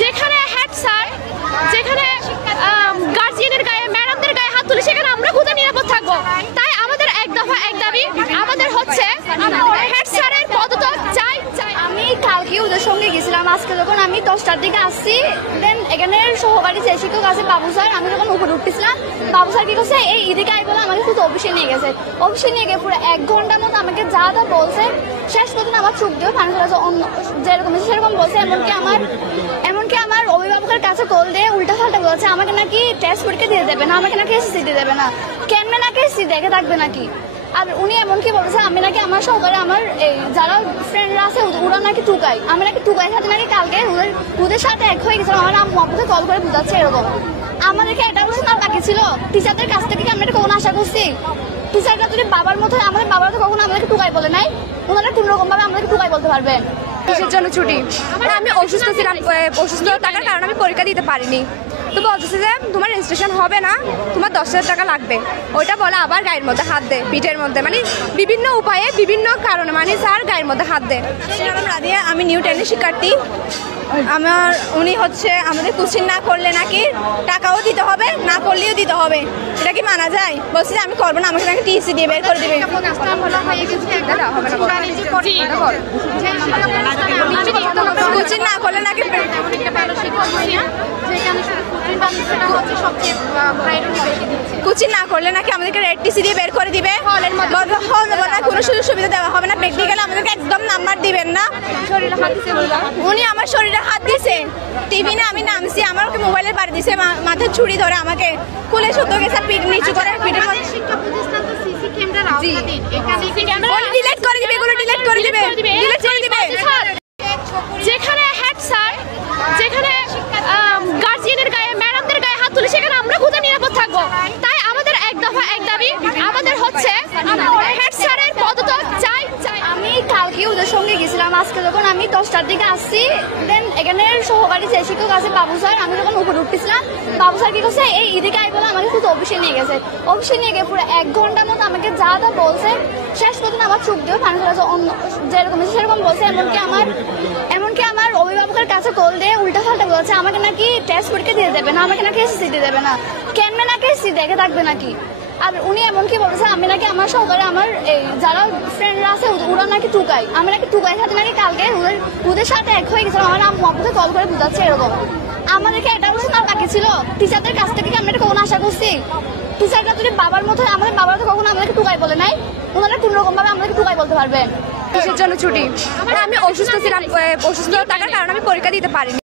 যেখানে head sir, যেখানে গার্জিয়ানের গায়ে, ম্যাডামদের গায়ে হাত তুলে সেখানে আমরা কোথায় নিরাপদ থাকবো? তাই আমাদের এক দফা এক দাবি, আমাদের হচ্ছে হেড স্যারের পদত্যাগ চাই। আমি কালকে ওদের সঙ্গে গেছিলাম, আজকে যখন আমি 10টার দিকে আসছি, দেন এখানে সহকারী যে শিক্ষক আছে বাবু স্যার, আমি যখন উপরে উঠতেছিলাম বাবু স্যার কি করছে, এই এদিকে আই বলে আমাকে শুধু অফিসে নিয়ে গেছে। অফিসে নিয়ে গিয়ে পুরো 1 ঘন্টার মতো আমাকে যা যা বলছে, শেষ পর্যন্ত আমার চোখ দিয়ে পানি ফেলেছে, যেরকম সেরকম বলছে। এমনকি আমার অভিভাবকের কাছে কল দিয়ে উল্টা পাল্টা বলছে, আমাকে নাকি টেস্ট পরীক্ষা দিয়ে দেবে না, আমাকে নাকি এসএসসি দিয়ে দেবে না, কেমনে নাকি এসএসসি দেখে থাকবে নাকি। আর উনি এমনকি বলেছে আমি নাকি আমার সহকারে আমার যারা ফ্রেন্ডরা আছে ওরা নাকি টুকাই, আমি নাকি টুকাই সাথে নাকি কালকে ওদের সাথে এক হয়ে গেছিলাম। আমার আম্মু আব্বুকে কল করে বুঝাচ্ছে এরকম। আমাদেরকে এটা প্রশ্ন বাকি ছিল, টিচারদের কাছ থেকে আমরা এটা কখনো আশা করছি? টিচাররা যদি বাবার মতো, আমাদের বাবারা তো কখনো আমাদেরকে টুকাই বলে নাই, ওনারা কোন রকম ভাবে আমাদেরকে টুকাই বলতে পারবেন? কিসের জন্য ছুটি? আমি অসুস্থ ছিলাম, অসুস্থ থাকার কারণে আমি পরীক্ষা দিতে পারিনি। তো বলতেছে যে তোমার রেজিস্ট্রেশন হবে না, তোমার 10,000 টাকা লাগবে। ওইটা বলে আবার গায়ের মধ্যে হাত দেয়, পিঠের মধ্যে, মানে বিভিন্ন উপায়ে বিভিন্ন কারণে মানে স্যার গায়ের মধ্যে হাত দেয়। রাদিয়া, আমি নিউ 10-এর শিক্ষার্থী। উনি হচ্ছে আমাদের কোচিং না করলে নাকি টাকাও দিতে হবে, না করলেও দিতে হবে। এটা কি মানা যায়? বলছি যে আমি করবো না, আমাকে নাকি টিসি দিয়ে বের করে দিবে। কোচিং না করলে নাকি কোচিং না করলে নাকি আমাদেরকে রেড টিসি দিয়ে বের করে দিবে। কোনো সুযোগ সুবিধা দেওয়া হবে না, প্র্যাকটিক্যালে আমাদেরকে একদম নাম্বার দিবেন না। উনি আমার শরীরে হাত দিছে, টিভি না আমি নামছি, আমার ওকে মোবাইলের বাড়ি দিছে, মাথায় ছুরি ধরে আমাকে কুলে সুতো গেছে, পিঠ নিচু করে পিঠের মধ্যে ডিলিট করে দিবে, এগুলো ডিলিট করে দিবে, ডিলিট করে দিবে। যেখানে হেড স্যার, যেখানে গার্জিয়ানের গায়ে, ম্যাডামদের গায়ে হাত তুলে সেখানে আমরা কোথায় নিরাপদ থাকবো? তাই আমাদের এক দফা এক দাবি, আমাদের হচ্ছে হেড স্যারের পদত্যাগ চাই। আমি কালকে ওদের সঙ্গে গেছিলাম, আজকে যখন আমি 10টার দিকে আসছি, দেন এখানে সহকারী যে শিক্ষক আছে বাবু স্যার, আমি যখন উপরে উঠতেছিলাম বাবু স্যার কি করছে, এই এদিকে আই বলে আমাকে শুধু অফিসে নিয়ে গেছে। অফিসে নিয়ে গিয়ে পুরো 1 ঘন্টার মতো আমাকে যা যা বলছে, শেষ পর্যন্ত আমার চোখ দিয়ে পানি ফেলেছে, যেরকম সেরকম বলছে। এমনকি আমার অভিভাবকের কাছে কল দিয়ে উল্টা পাল্টা বলছে, আমাকে নাকি টেস্ট পরীক্ষা দিয়ে দেবে না, আমাকে নাকি এসএসসি দিয়ে দেবে না, কেমনে নাকি এসএসসি দেখে থাকবে নাকি। আর উনি এমনকি বলেছে আমি নাকি আমার সহকারে আমার যারা ফ্রেন্ডরা আছে ওরা নাকি টুকাই, আমি নাকি টুকাই সাথে নাকি কালকে ওদের সাথে এক হয়ে গেছিলাম। আমার আম্মু আব্বুকে কল করে বুঝাচ্ছে এরকম। আমাদেরকে এটা প্রশ্ন বাকি ছিল, টিচারদের কাছ থেকে আমরা এটা কখনো আশা করছি? টিচাররা যদি বাবার মতো, আমাদের বাবারা তো কখনো আমাদেরকে টুকাই বলে নাই, ওনারা কোন রকম ভাবে আমাদেরকে টুকাই বলতে পারবেন? কিসের জন্য ছুটি? আমি অসুস্থ ছিলাম, অসুস্থ থাকার কারণে আমি পরীক্ষা দিতে পারিনি।